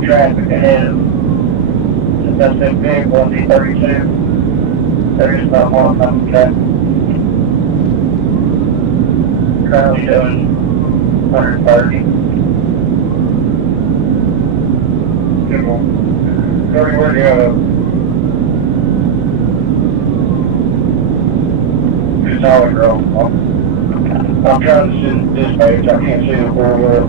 no traffic ahead of that's that big one, D32. There is no more coming traffic. Currently doing 130. Good one. Cody, where do you go? It's always wrong. I'm trying to see this page. I can't see the four-wheel.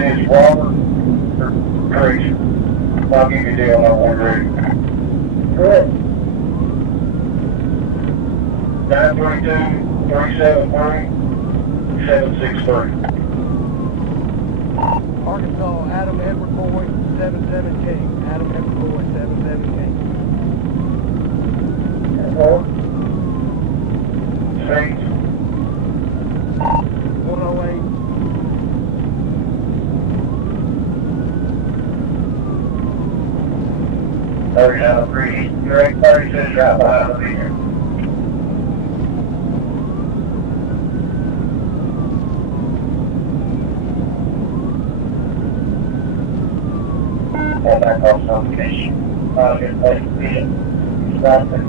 It's Robert or Tracy. I'll give you a deal on that one, ready. Good. 932-373-763. Arkansas, Adam Edward Boy, 717. Adam Edward Boy, 717. Saints. 108. You're 836 right behind me here. Got back off some fish. I'll get back to fishing. Stop it.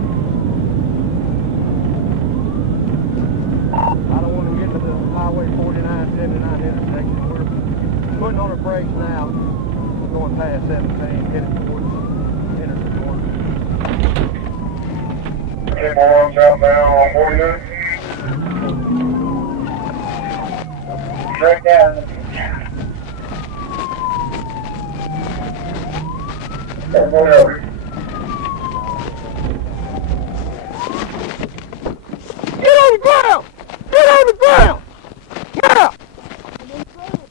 I don't want to get to the Highway 49-79 intersection. We're putting on our brakes now. We're going past 17, headed towards Two more arms out now on 49. Straight down. That's one over. Get on the ground! Get on the ground! Now!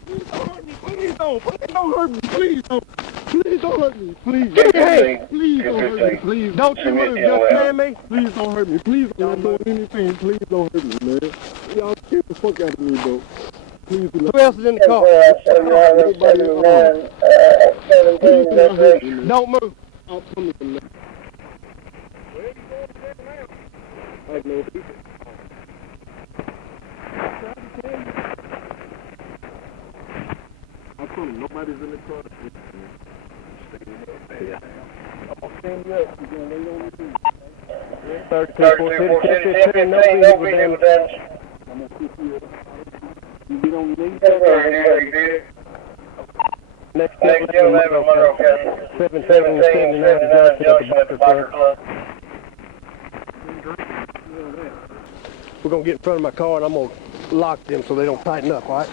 Please don't hurt me. Please don't. Please don't hurt me. Please don't. Please don't hurt me. Please. Give me your hand. Please don't hurt me. Please. Don't you move. Just stand me. Please don't hurt me. Please don't do anything. Please don't hurt me, man. Y'all scared the fuck out of me, though. Please do not. Who else is in the car? Don't move. I'm coming from there. Where are you going now? I have no people. I'm coming. Nobody's in the car. Yeah. I'm going to stand you up. You're going to lay on me. 32-4-10-15, no video done. I'm going to pick you up. You get on your knees. Next gentleman, Monroe County. 77-79 junction at the Biker Club. We're going to get in front of my car and I'm going to lock them so they don't tighten up, all right?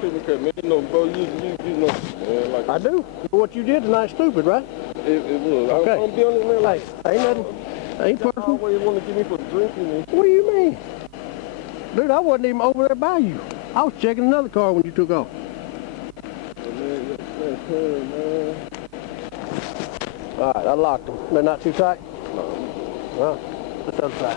Man, you know, bro, you know, man, like I do. What you did tonight's stupid, right? It was. Okay. I'm be honest, man. Like, hey, ain't nothing. Ain't y'all personal. always want to give me for drinking. What do you mean? Dude, I wasn't even over there by you. I was checking another car when you took off. Man. All right, I locked them. They're not too tight? No. Well, let's other side.